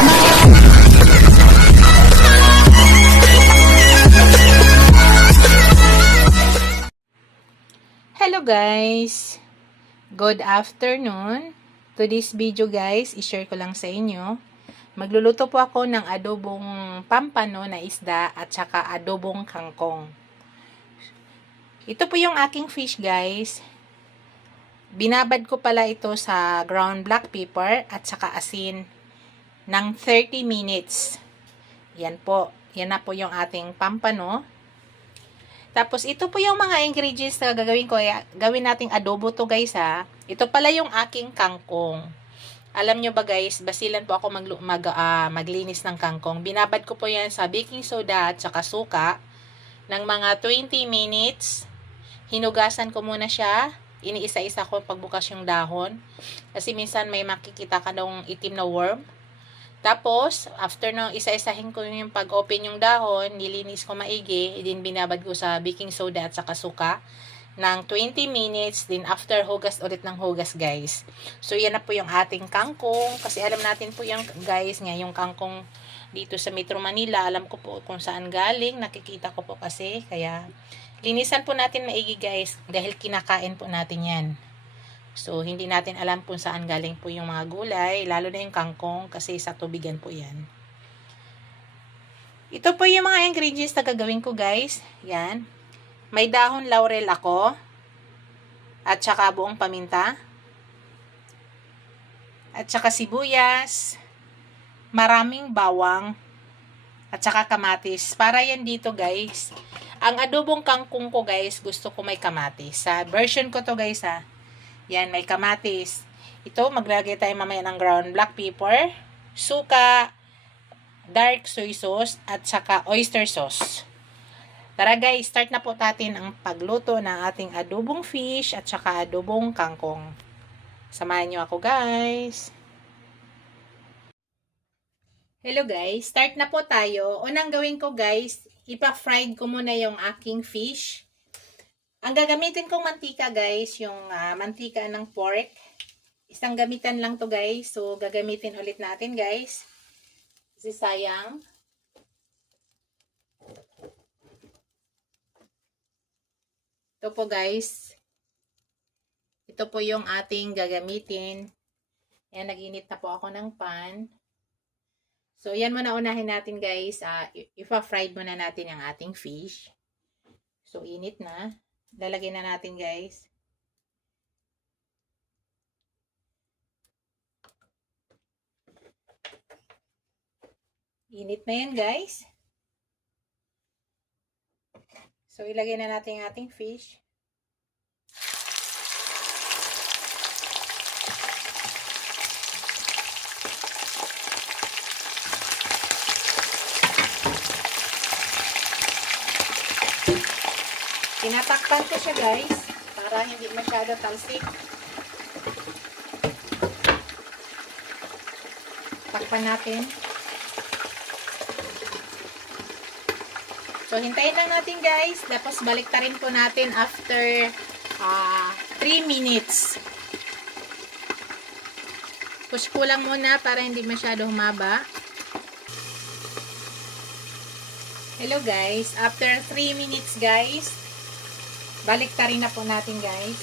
Hello guys! Good afternoon! Today's video guys, i-share ko lang sa inyo. Magluluto po ako ng adobong pampano na isda at saka adobong kangkong. Ito po yung aking fish guys. Binabad ko pala ito sa ground black pepper at saka asin ng 30 minutes. Yan po. Yan na po yung ating pampano. Tapos, ito po yung mga ingredients na gagawin ko. Gawin nating adobo to guys ha. Ito pala yung aking kangkong. Alam nyo ba guys, basilan po ako maglinis ng kangkong. Binabad ko po yan sa baking soda at saka suka ng mga 20 minutes. Hinugasan ko muna siya. Iniisa-isa ko pagbukas yung dahon. Kasi minsan may makikita ka ng itim na worm. Tapos, after no, isa-isahin ko yung pag-open yung dahon, nilinis ko maigi, din binabad ko sa baking soda at saka suka ng 20 minutes, din after hugas ulit ng hugas guys. So, yan na po yung ating kangkong, kasi alam natin po yung guys, nga yung kangkong dito sa Metro Manila, alam ko po kung saan galing, nakikita ko po kasi, kaya linisan po natin maigi guys, dahil kinakain po natin yan. So, hindi natin alam kung saan galing po yung mga gulay, lalo na yung kangkong kasi sa tubigan po yan. Ito po yung mga ingredients na gagawin ko guys. Yan. May dahon laurel ako. At saka buong paminta. At saka sibuyas. Maraming bawang. At saka kamatis. Para yan dito guys. Ang adobong kangkong ko guys, gusto ko may kamatis. Sa version ko to guys ha. Yan, may kamatis. Ito, maglagay tayo mamaya ng ground black pepper, suka, dark soy sauce, at saka oyster sauce. Tara guys, start na po natin ang pagluto ng ating adobong fish at saka adobong kangkong. Samahan nyo ako guys. Hello guys, start na po tayo. Unang gawin ko guys, ipa-fried ko muna yung aking fish. Ang gagamitin kong mantika guys, yung mantika ng pork. Isang gamitan lang to guys. So, gagamitin ulit natin guys. Kasi sayang. Ito po guys. Ito po yung ating gagamitin. Yan, nag-init na po ako ng pan. So, yan muna unahin natin guys. Ipa-fried muna natin ang ating fish. So, init na. Lalagyan na natin guys. Init na yan guys. So ilagay na natin ang ating fish. Tinatakpan ko siya guys, para hindi masyado talsik. Takpan natin. So, hintayin lang natin guys. Tapos, baliktarin po natin after 3 minutes. Push ko lang muna para hindi masyado humaba. Hello guys. After 3 minutes guys, baliktarin na po natin guys.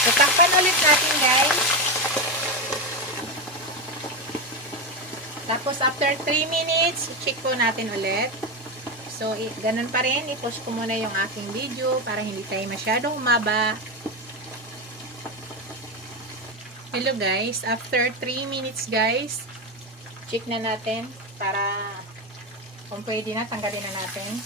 Tatakpan ulit natin guys. Tapos after 3 minutes, check po natin ulit. So, ganun pa rin. I-pause ko muna yung aking video para hindi tayo masyadong humaba. Hello guys, after 3 minutes guys, check na natin para kung pwede na, tanggalin na natin.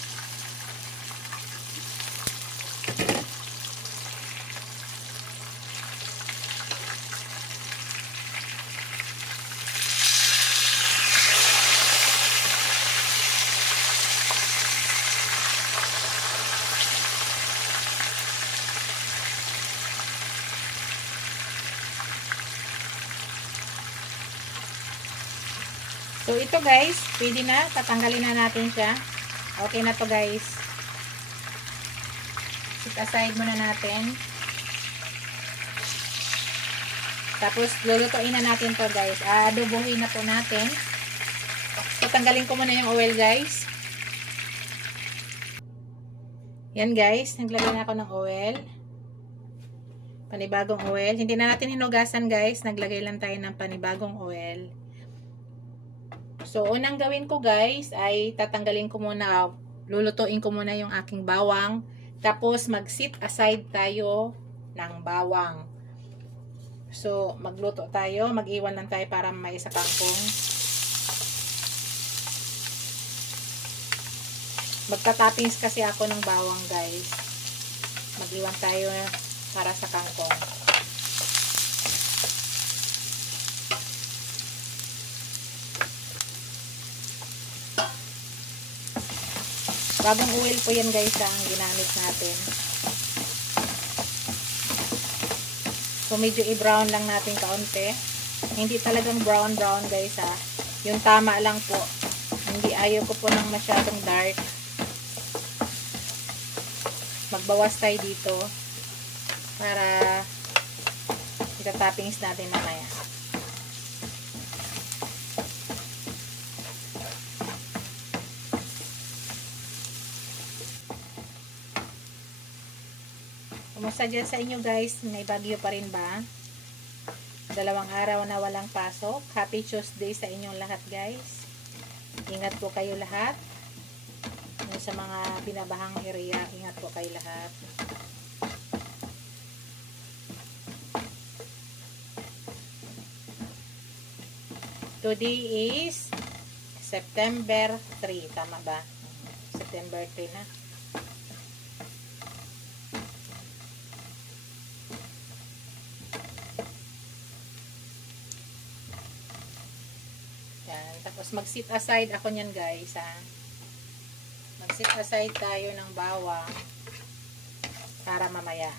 So, So, ito guys, pwede na. Tatanggalin na natin siya. Okay na to guys. Set aside muna natin. Tapos, lulutuin na natin to guys. Adobohin na po natin. So, tanggalin ko muna yung oil guys. Yan guys, naglagay na ako ng oil. Panibagong oil. Hindi na natin hinugasan guys. Naglagay lang tayo ng panibagong oil. So, unang gawin ko guys ay tatanggalin ko muna, lulutuin ko muna yung aking bawang. Tapos, mag-sit aside tayo ng bawang. So, magluto tayo. Mag-iwan lang tayo para may isa kangkong. Magta-toppings kasi ako ng bawang guys. Mag-iwan tayo para sa kangkong. Bagong oil po yan guys ang ginamit natin. So medyo i-brown lang natin kaunti. Hindi talagang brown guys ha. Yung tama lang po. Hindi, ayaw ko po ng masyadong dark. Magbawas tayo dito para ita-toppings natin mamaya. Kumusta dyan sa inyo guys? May bagyo pa rin ba? 2 araw na walang pasok. Happy Tuesday sa inyong lahat guys. Ingat po kayo lahat. Yung sa mga binabahang area, ingat po kayo lahat. Today is September 3. Tama ba? September 3 na. Tapos mag-sit aside ako niyan guys ha. Mag-sit aside tayo ng bawang para mamaya.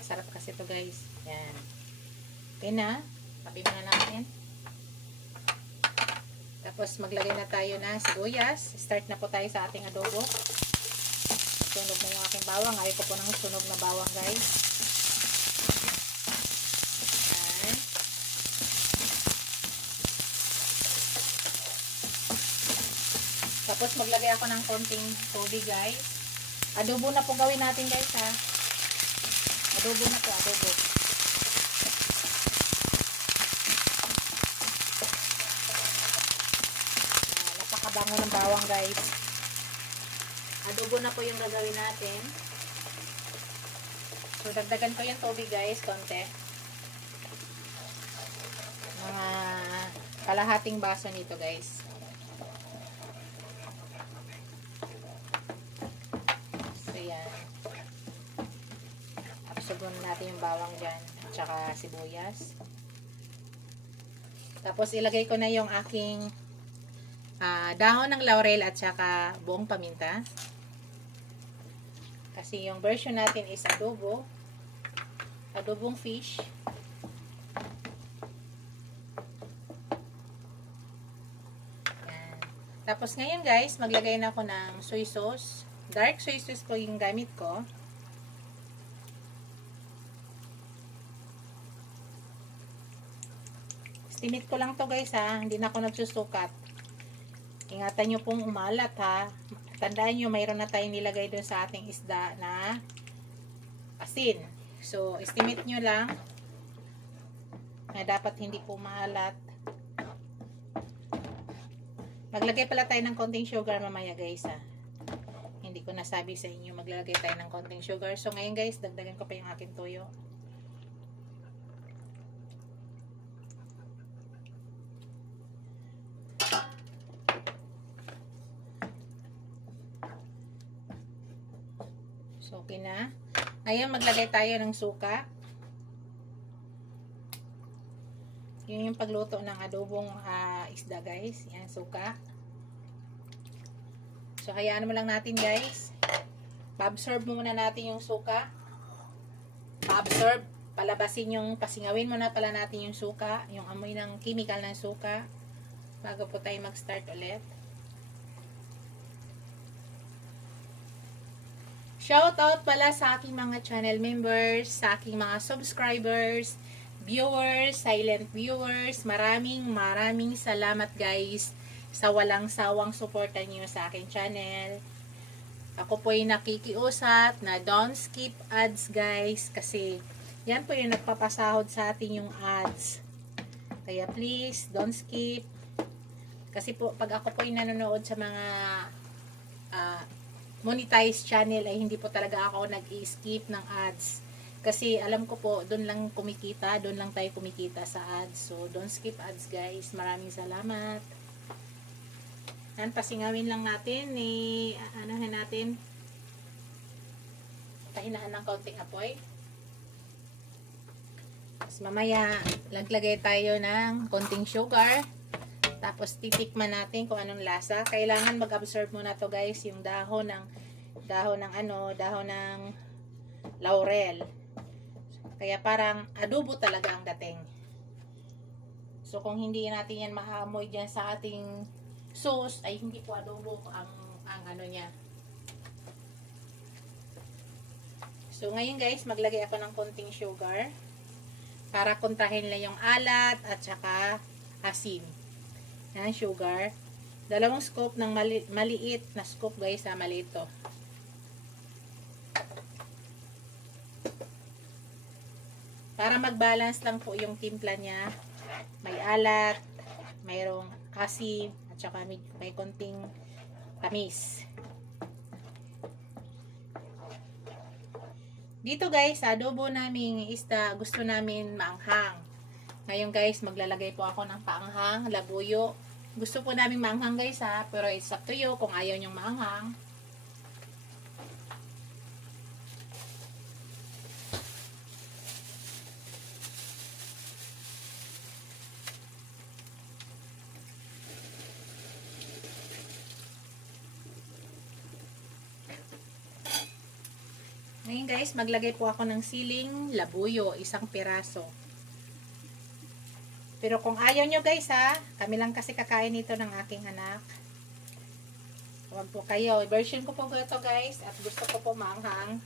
Sarap kasi to guys. Yan. Okay na. Tabi na natin. Tapos maglagay na tayo ng sibuyas. Start na po tayo sa ating adobo. Sunog na yung aking bawang. Ayaw ko po ng sunog na bawang guys. Ayan. Tapos maglagay ako ng konting tubig guys. Adobo na po gawin natin guys ha. Adobo na po, adobo. Napakabango ng bawang guys. Adobo na po yung gagawin natin. So, dagdagan ko yung tubig guys, konti. Mga kalahating baso nito guys. So, yan. Absorban natin yung bawang dyan. At saka sibuyas. Tapos, ilagay ko na yung aking dahon ng laurel at saka buong paminta. Kasi yung version natin is adobo. Adobong fish. Yan. Tapos ngayon guys, maglagay na ako ng soy sauce. Dark soy sauce po yung gamit ko. Estimate ko lang to guys ha. Hindi na ako nagsusukat. Ingatan nyo pong umalat ha. Tandaan nyo, mayroon na tayong nilagay doon sa ating isda na asin. So, estimate nyo lang na dapat hindi po maalat. Maglagay pala tayo ng konting sugar mamaya guys ha. Hindi ko nasabi sa inyo, maglalagay tayo ng konting sugar. So, ngayon guys, dagdagan ko pa yung aking toyo. So, okay na. Ngayon, maglagay tayo ng suka. Yun yung pagluto ng adobong isda, guys. Yan, suka. So, hayaan mo lang natin, guys. Ma-absorb muna natin yung suka. ma-absorb. Palabasin yung, pasingawin muna pala natin yung suka, yung amoy ng chemical ng suka, bago po tayo mag-start ulit. Shoutout pala sa aking mga channel members, sa aking mga subscribers, viewers, silent viewers. Maraming salamat guys sa walang sawang suporta niyo sa aking channel. Ako po ay nakikiusap na don't skip ads guys, kasi yan po yung nagpapasahod sa atin yung ads. Kaya please, don't skip. Kasi po, pag ako po ay nanonood sa mga monetized channel, ay hindi po talaga ako nag-i-skip ng ads. Kasi alam ko po, doon lang kumikita, doon lang tayo kumikita sa ads. So, don't skip ads guys. Maraming salamat. Yan, pasingawin lang natin. Anahin natin. Pahinaan ng kaunting apoy. Tapos mamaya, laglagay tayo ng konting sugar. Tapos titikman natin kung anong lasa. Kailangan mag-absorb muna to guys, yung dahon ng laurel. Kaya parang adobo talaga ang dating. So kung hindi natin yan maamoy diyan sa ating sauce, ay hindi po adobo ang ano niya. So ngayon guys, maglagay ako ng konting sugar para kontrahin lang yung alat at saka asin. Yan, sugar. 2 scoop ng maliit na scoop guys, maliit to. Para mag-balance lang po yung timpla niya. May alat, mayroong asin, at saka may konting tamis. Dito guys, sa adobo naming isda, gusto namin maanghang. Ngayon guys, maglalagay po ako ng paanghang, labuyo. Gusto po namin maanghang guys pero it's up to you kung ayaw nyong maanghang. Ngayon guys, maglagay po ako ng siling labuyo, 1 piraso. Pero kung ayaw nyo guys kami lang kasi kakain ito ng aking anak. Huwag po kayo. Version ko po ito guys, at gusto ko po maanghang.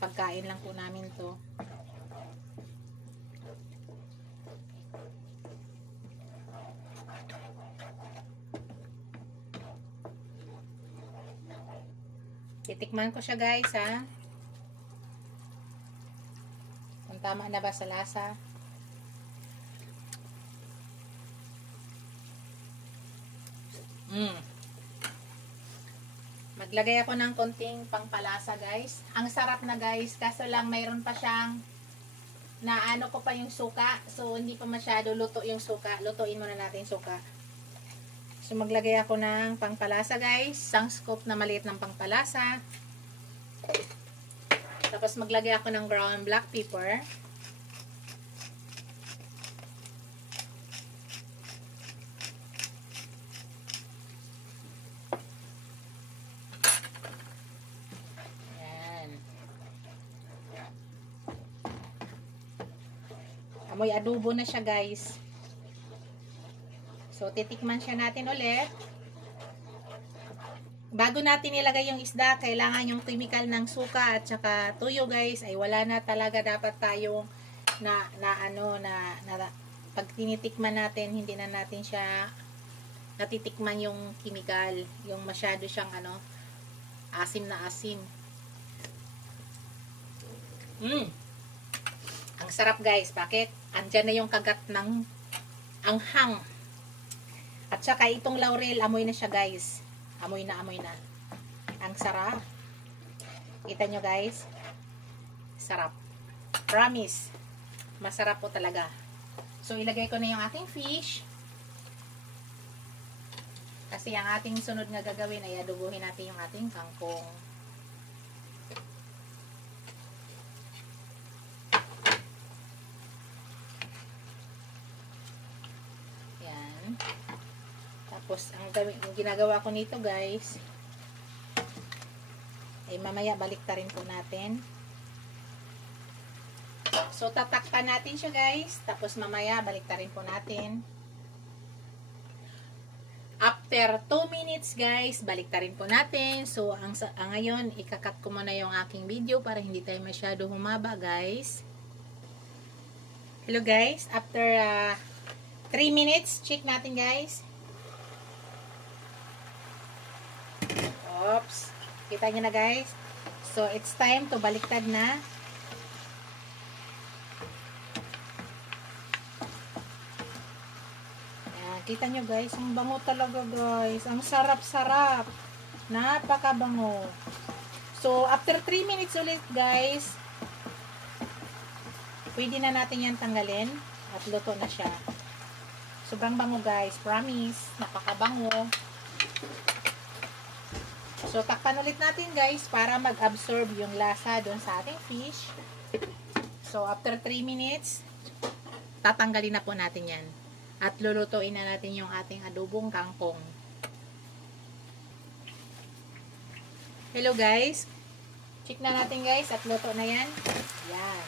Pagkain lang po namin to. Titikman ko siya guys kung tama na ba sa lasa. Maglagay ako ng konting pangpalasa guys. Ang sarap na guys, kaso lang mayroon pa siyang ko pa yung suka. So hindi pa masyado luto yung suka. Lutuin muna natin yung suka. So maglagay ako ng pangpalasa guys. 1 scoop na maliit ng pangpalasa. Tapos maglagay ako ng ground black pepper. Amoy adobo na siya guys. So titikman siya natin ulit. Bago natin ilagay yung isda, kailangan yung chemical ng suka at saka tuyo guys, ay wala na talaga dapat tayong pag tinitikman natin, hindi na natin siya natitikman yung chemical, yung masyado siyang asim na asim. Ang sarap guys. Bakit? Andyan na yung kagat ng anghang. At saka itong laurel, amoy na siya guys. Amoy na. Ang sarap. Kita nyo guys. Sarap. Promise. Masarap po talaga. So ilagay ko na yung ating fish. Kasi ang ating sunod na gagawin ay adobohin natin yung ating kangkong. Tapos, yung ginagawa ko nito guys, ay mamaya balik ta rin po natin. So, tatakpan natin siya guys. Tapos mamaya, baliktarin po natin. After 2 minutes guys, baliktarin po natin. So, ngayon, ikakat ko muna yung aking video para hindi tayo masyado humaba guys. Hello guys, after 3 minutes, check natin guys. Oops. Kita nyo na guys. So, it's time to baliktad na. Ayan, kita nyo guys. Ang bango talaga guys. Ang sarap-sarap. Napakabango. So, after 3 minutes ulit guys, pwede na natin yan tanggalin. At luto na siya. Sobrang bango guys. Promise. Napakabango. So, takpan ulit natin guys para mag-absorb yung lasa doon sa ating fish. So, after 3 minutes, tatanggalin na po natin yan. At lulutuin na natin yung ating adobong kangkong. Hello guys. Check na natin guys at luto na yan. Yan.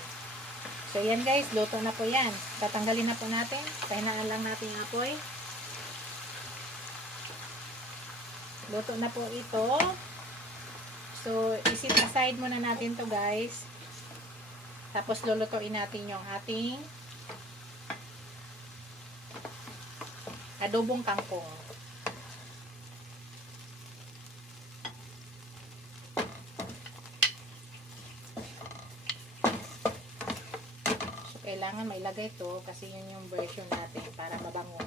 So, yan guys. Luto na po yan. Tatanggalin na po natin. Pahinaan lang natin yung apoy. Luto na po ito. So, isit aside muna natin to guys. Tapos, lulutuin natin yung ating adobong kangkong. So, kailangan mailagay to kasi yun yung version natin para mabango.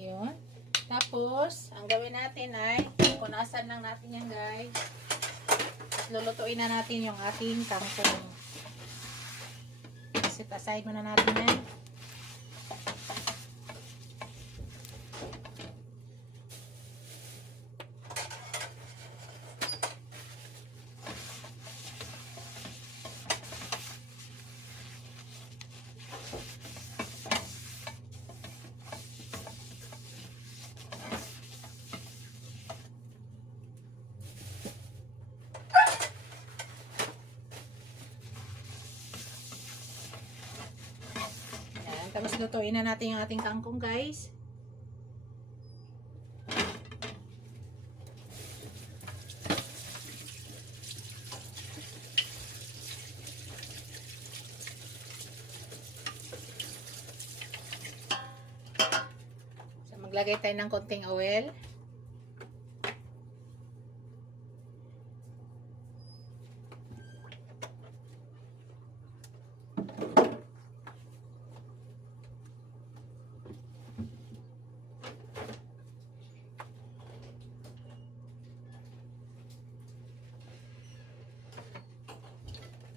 Yun. Tapos, ang gawin natin ay punasan lang natin yan guys. At lulutuin na natin yung ating kangkong. Set aside muna natin yan. Tapos lutuin na natin yung ating kangkong guys. So, maglagay tayo ng konting oil.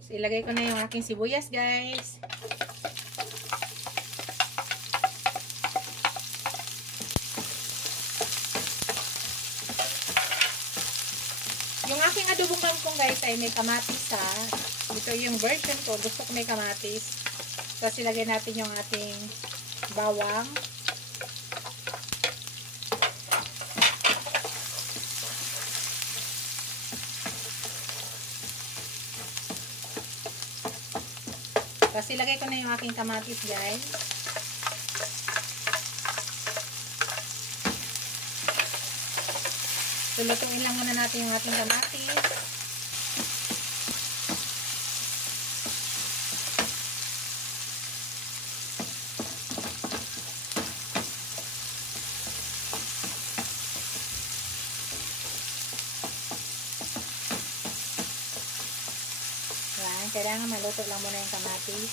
So, ilagay ko na yung aking sibuyas, guys. Yung aking adobong kangkong, guys, ay may kamatis, ha. Ito yung version ko. Gusto ko may kamatis. Tapos, ilagay natin yung ating bawang. Tapos ilagay ko na yung aking kamatis guys. So lutuin lang muna natin yung ating kamatis. Kailangan maluto lang muna yung kamatis.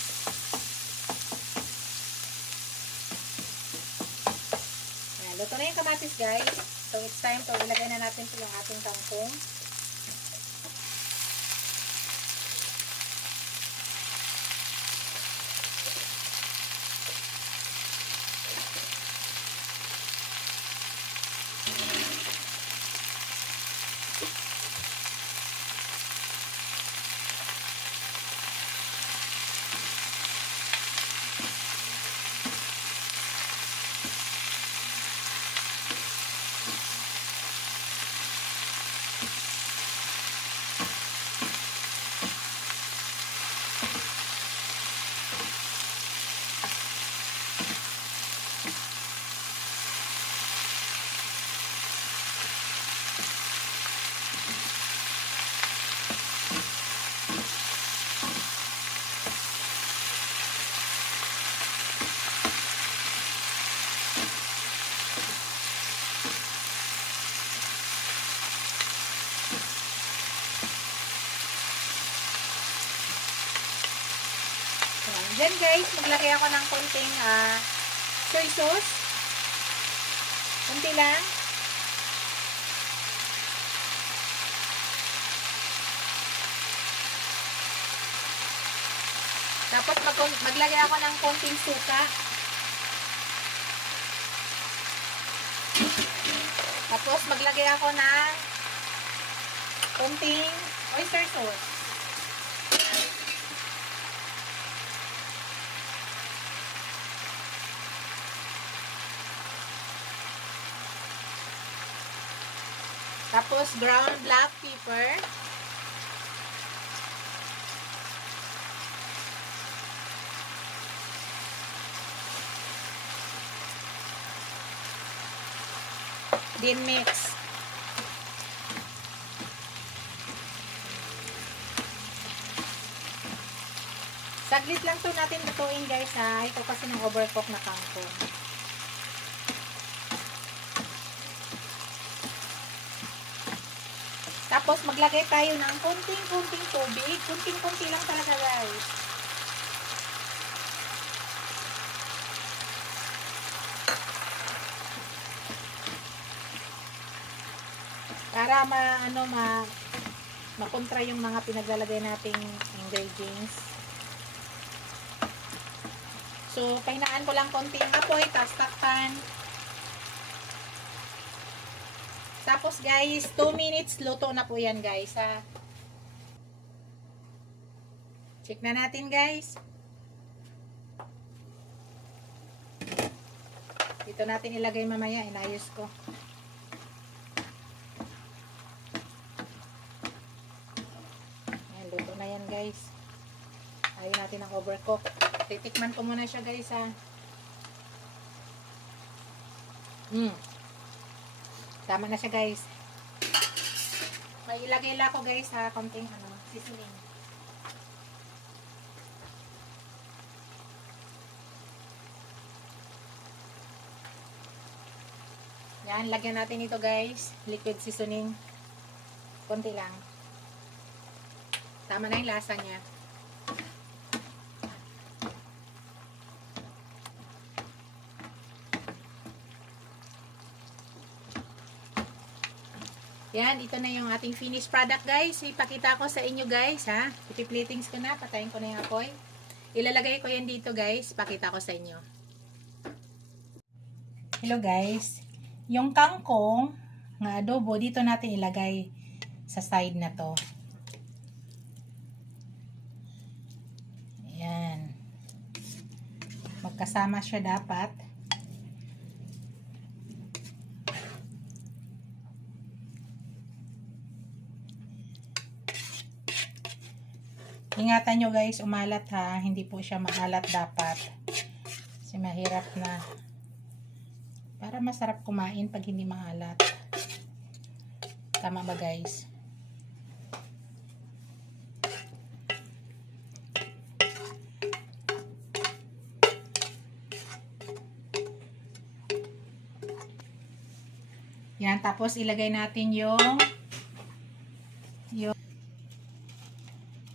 Ayan, luto na yung kamatis guys. So it's time to ilagay na natin yung ating kangkong. Then guys, maglagay ako ng konting soy sauce. Kunti lang. Tapos maglagay ako ng konting suka. Tapos maglagay ako ng konting oyster sauce. Tapos ground black pepper. Then mix. Saglit lang to natin lutuin guys ha. Ito kasi ng overcook na kangkong. Tapos maglagay tayo ng kunting-kunting tubig. Kunting-kunti lang talaga guys. Para makontra yung mga pinaglalagay nating ingredients. So, pahinaan ko lang konti ang apoy, tapos takpan. Tapos guys, 2 minutes luto na po yan guys ha. Check na natin guys. Dito natin ilagay mamaya, inayos ko. Ayan, luto na yan guys. Ayaw natin ang overcook. Titikman ko muna siya guys ha. Tama na siya guys. May ilagay lang ko guys ha, konting seasoning. Yan, lagyan natin ito guys, liquid seasoning. Konti lang. Tama na yung lasa niya. Yan, ito na yung ating finished product guys. Ipakita ko sa inyo guys ha. Ipiplatings ko na, patayin ko na yung apoy. Ilalagay ko yan dito guys. Ipakita ko sa inyo. Hello guys. Yung kangkong na adobo, dito natin ilagay sa side na to. Yan. Magkasama siya dapat. Ingatan nyo guys, umalat ha. Hindi po siya maalat dapat. Kasi mahirap na. Para masarap kumain pag hindi maalat. Tama ba guys? Yan, tapos ilagay natin yung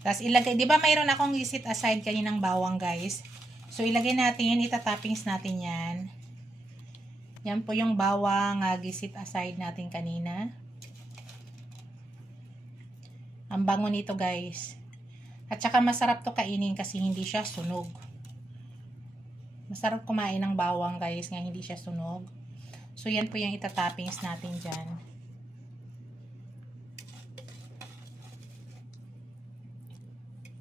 tapos ilagay, di ba mayroon akong isit aside kaninang bawang guys. So ilagay natin, itatoppings natin yan. Yan po yung bawang gisit aside natin kanina. Ang bango nito guys. At saka masarap to kainin kasi hindi siya sunog. Masarap kumain ng bawang guys nga hindi siya sunog. So yan po yung itatoppings natin dyan.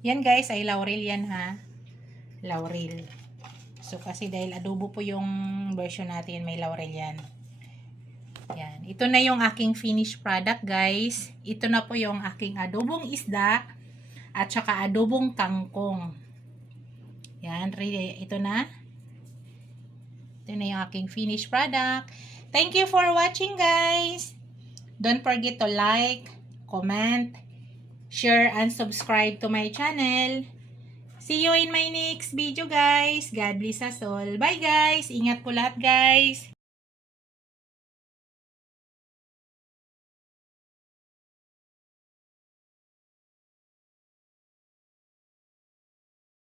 Yan guys ay laurel yan ha. Laurel. So kasi dahil adobo po yung version natin, may laurel yan. Yan. Ito na yung aking finished product guys. Ito na po yung aking adobong isda at saka adobong kangkong. Yan. Ito na. Ito na yung aking finished product. Thank you for watching guys. Don't forget to like, comment, share, and subscribe to my channel. See you in my next video guys. God bless us all. Bye guys. Ingat po lahat guys.